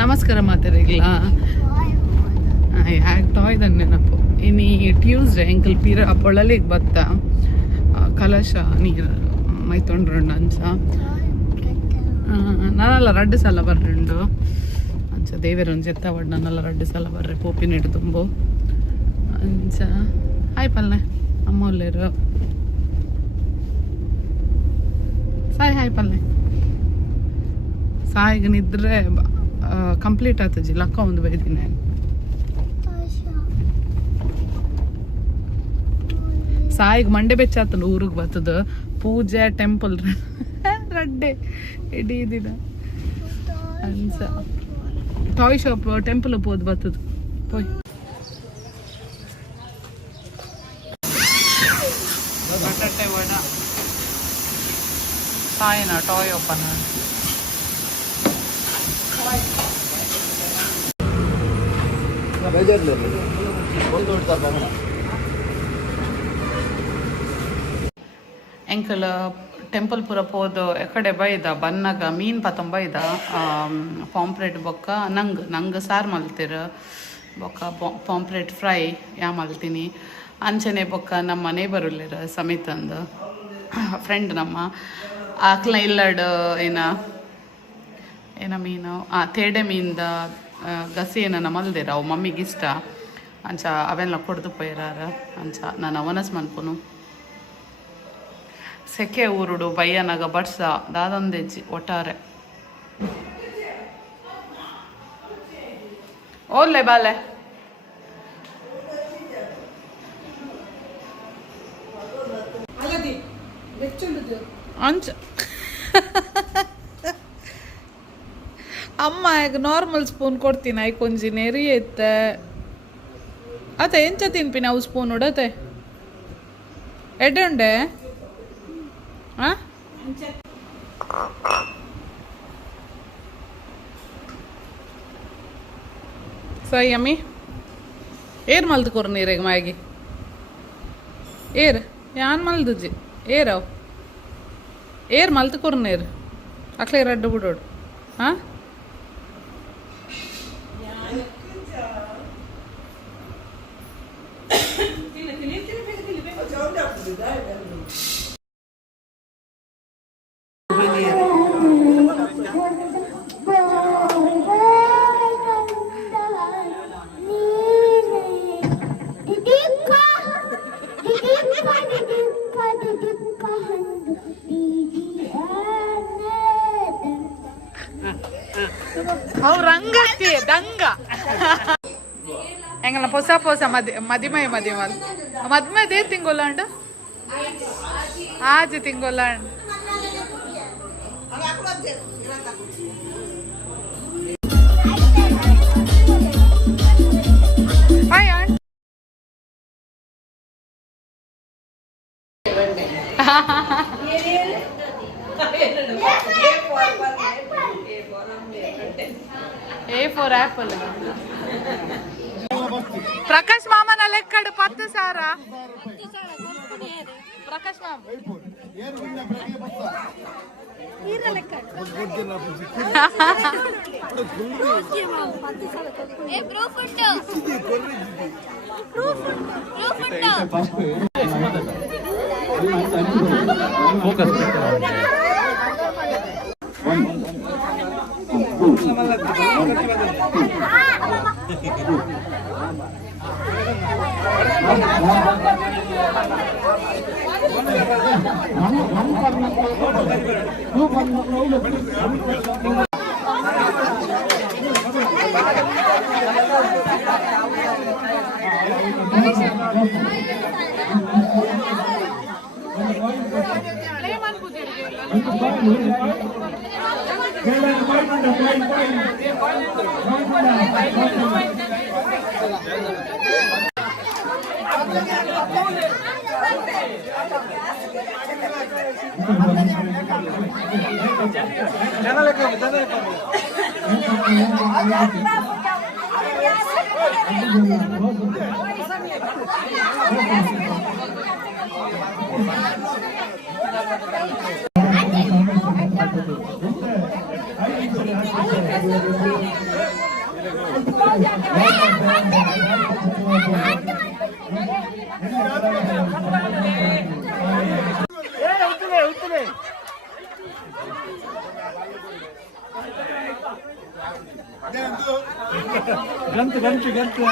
ನಮಸ್ಕಾರ ಮಾತಾರಿಲ್ಲ ಟಾಯ್ ನೆನಪು ಇನ್ನು ಟ್ಯೂಸ್ಡೇ ಎಂಕಲ್ ಪೀರ ಪೊಳಲಿಗೆ ಬತ್ತ ಕಲಶ ನೀರು ಮೈತೊಂಡ್ರಂಡು ಅಂಚ ನಾನೆಲ್ಲ 2 ಸಲ ಬರ್ರಂಡು ಅಂಚ ದೇವೇರ ಒಂದು ಎತ್ತ ಒಡ್ ನಾನೆಲ್ಲ 2 ಸಲ ಬರ್ರೆ ಪೋಪಿನಿಡು ತುಂಬು ಅಂಚ ಹಾಯ್ ಪಲ್ಲೆ ಅಮ್ಮ ಒಲ್ಲೇರು ಸಾಯ್ ಹಾಯ್ ಪಲ್ಲೆ ಸಾಯಿಗೆ ನಿದ್ರೆ ಕಂಪ್ಲೀಟ್ ಆತಜಿ ಲಕ್ಕ ಒಂದು ಬೈದಿನ ಸಾಯಿಗೆ ಮಂಡೆ ಬೆಚ್ಚಾತಲ್ಲ ಊರಿಗೆ ಬರ್ತದ ಪೂಜೆ ಟೆಂಪಲ್ ರಡ್ಡೆ ಇಡೀ ದಿನ ಅನ್ಸ ಟಾಯ್ ಶಾಪ್ ಟೆಂಪಲ್ ಹೋದ್ ಬರ್ತದ ಪೋಯ್ ಬಟಾಟೆ ವಡ ಸಾಯಿನ ಟಾಯ್ ಓಪನ್ ಎಂಕಲ್ ಟೆಂಪಲ್ ಪೂರ ಪೋದು ಎಕಡೆ ಬೈದ ಬನ್ನಾಗ ಮೀನು ಪತಂ ಬೈದ ಪಾಂಪ್ಲೆಟ್ ಬೊಕ್ಕ ನಂಗೆ ಸಾರು ಮಲ್ತಿರ ಬೊಕ್ಕ ಪಾಂಪ್ಲೆಟ್ ಫ್ರೈ ಯಾ ಮಲ್ತೀನಿ ಅಂಚನೆ ಬೊಕ್ಕ ನಮ್ಮ ನೇಬರುಲ್ಲಿರ ಸಮಿತ್ ಅಂದು ಫ್ರೆಂಡ್ ನಮ್ಮ ಆಕ್ಲ ಇಲ್ಲಡ್ ಏನ ಮೀನು ತೇಡೆ ಮೀನ್ದ ಗಸಿ ಏನನ್ನ ಮಲ್ದಿರ ಅವು ಮಮ್ಮಿಗೆ ಇಷ್ಟ ಅಂಚ ಅವೆಲ್ಲ ಕೊಡ್ದು ಪೋಯ್ರಾರ ಅಂಚ ನಾನು ಅವನಸ್ ಮನ್ಪುನು ಸೆಕೆ ಊರುಡು ಬಯ್ಯನಾಗ ಬಡ್ಸ ದಾದಂದೆಜ್ಜಿ ಒಟ್ಟಾರೆ ಓಲ್ಲೆ ಬಾಲೆ ಅಂಚ ಅಮ್ಮ ಈಗ ನಾರ್ಮಲ್ ಸ್ಪೂನ್ ಕೊಡ್ತೀನಿ ಆಯ್ಕೆ ಕೊಂಜಿ ನೆರಿ ಐತೆ ಅತ್ತೆ ಎಂಚ ತಿನ್ಪಿ ನಾವು ಸ್ಪೂನ್ ಉಡತೆ ಎಡ್ಡೆ ಉಂಡೆ ಹಾಂ ಸೈ ಅಮ್ಮಿ ಏರ್ ಮಲ್ದು ಕೊರು ನೀರಿಗೆ ಮಾಗಿ ಏರ್ ಯಾನ್ ಮಲ್ದುಜಿ ಏರವ್ ಏರ್ ಮಲ್ತು ಕೊರು ನೀರು ಅಕ್ಲೆ ರಡ್ಡು ಬಿಡೋಡು ಹಾಂ ಅವು ರಂಗತ್ತಿ ದಂಗ ಎಂಗಲ ಹೊಸ ಹೊಸ ಮದಿಮೆ ಮದ್ಮೆ ತಿಂಗೊಲ್ಲಾಂಡು ಆಜ್ ತಿಂಗೊಲ್ಲಾಂಡ್ A4 apple. ಪ್ರಕಾಶ್ ಮಾಮನ ಲೆಕ್ಕಡು 10,000. ಪ್ರಕಾಶ್ ಮಾಮ ಗಂತು ಗಂತು ಗಂತು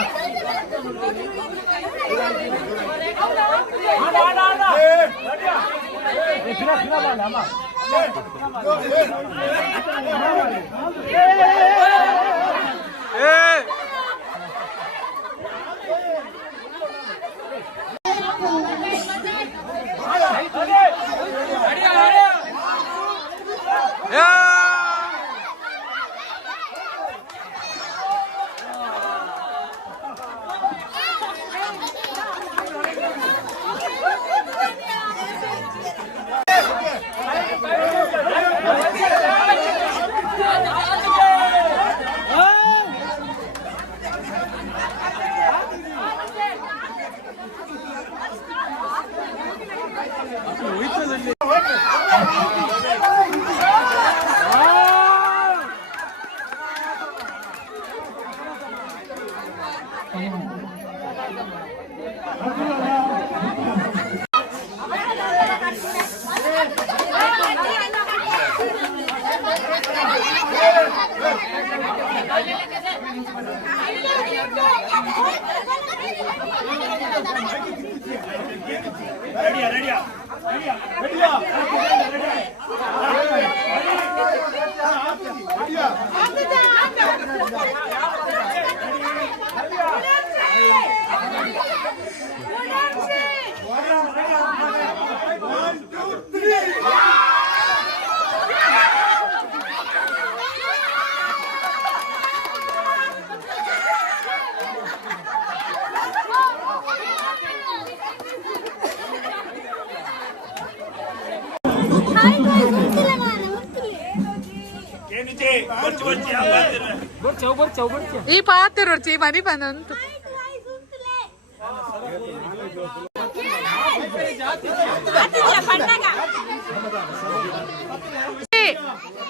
ಈ ಪಾತ್ರ ರುಚಿ ಮನಿ ಬಂದಂತು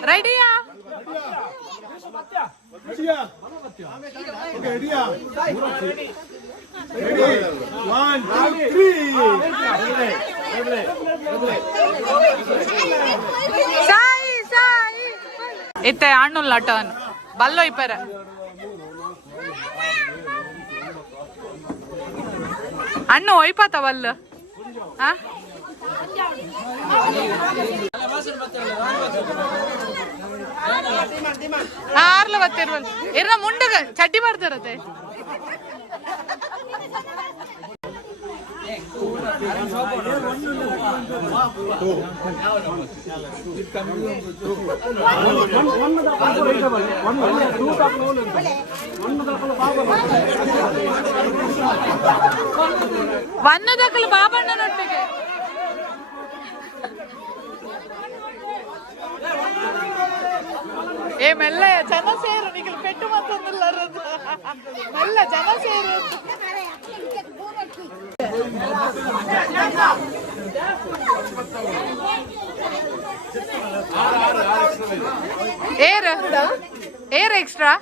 ರೆಡಿಯಾ ಇತ್ತೆ ಹಣ್ಣುಲ್ಲ ಟರ್ನ್ ಬಲ್ಲೋ ಇಪ್ಪರ ಹಣ್ಣು ಒಯ್ಪಾತ ಬಲ್ಲು ಆರ್ಲ ಬತ್ತಿರ್ವಲ್ ಇರ್ನ ಮುಂಡಗ ಚಡ್ಡಿ ಬರ್ತಿರತ್ತೆ వన్నదక్కలు బాబన్ననొట్టిಗೆ ఏ మెల్ల జన సేరు నీకు పెట్టు మంతున్నారు మెల్ల జన సేరు ఏర్ ఏర్ ఎక్స్ట్రా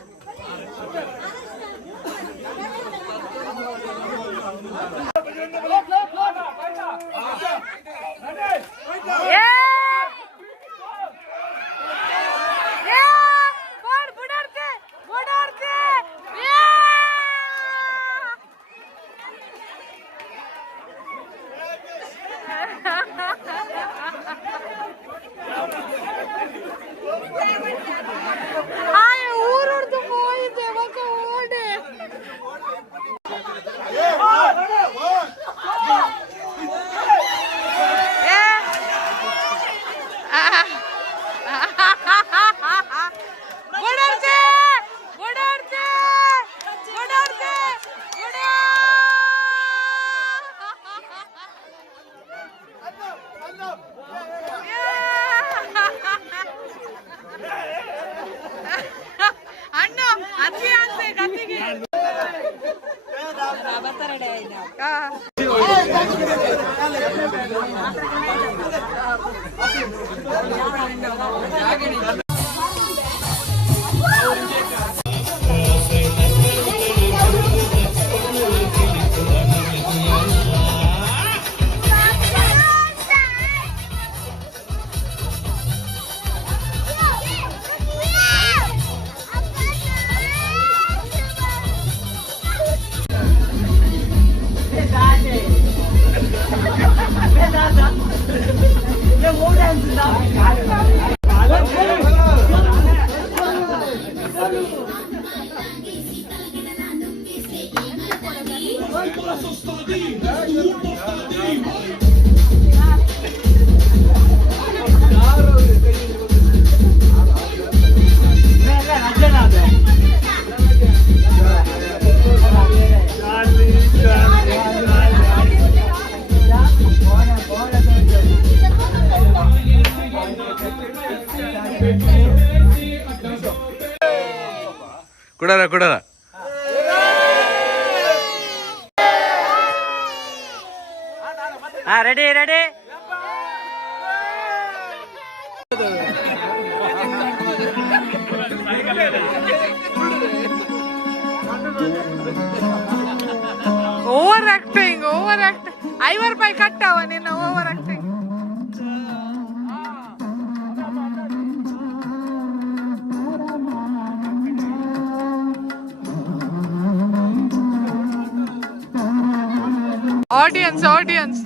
ಕುಡಾರ ಕುಡಾರ ರೆಡಿ ರೆಡಿ ಓವರ್ ಆಕ್ಟಿಂಗ್ ₹5 ಕಟ್ಟವ ನಿನ್ನ ಓವರ್ ಆಕ್ಟಿಂಗ್ ಆಡಿಯನ್ಸ್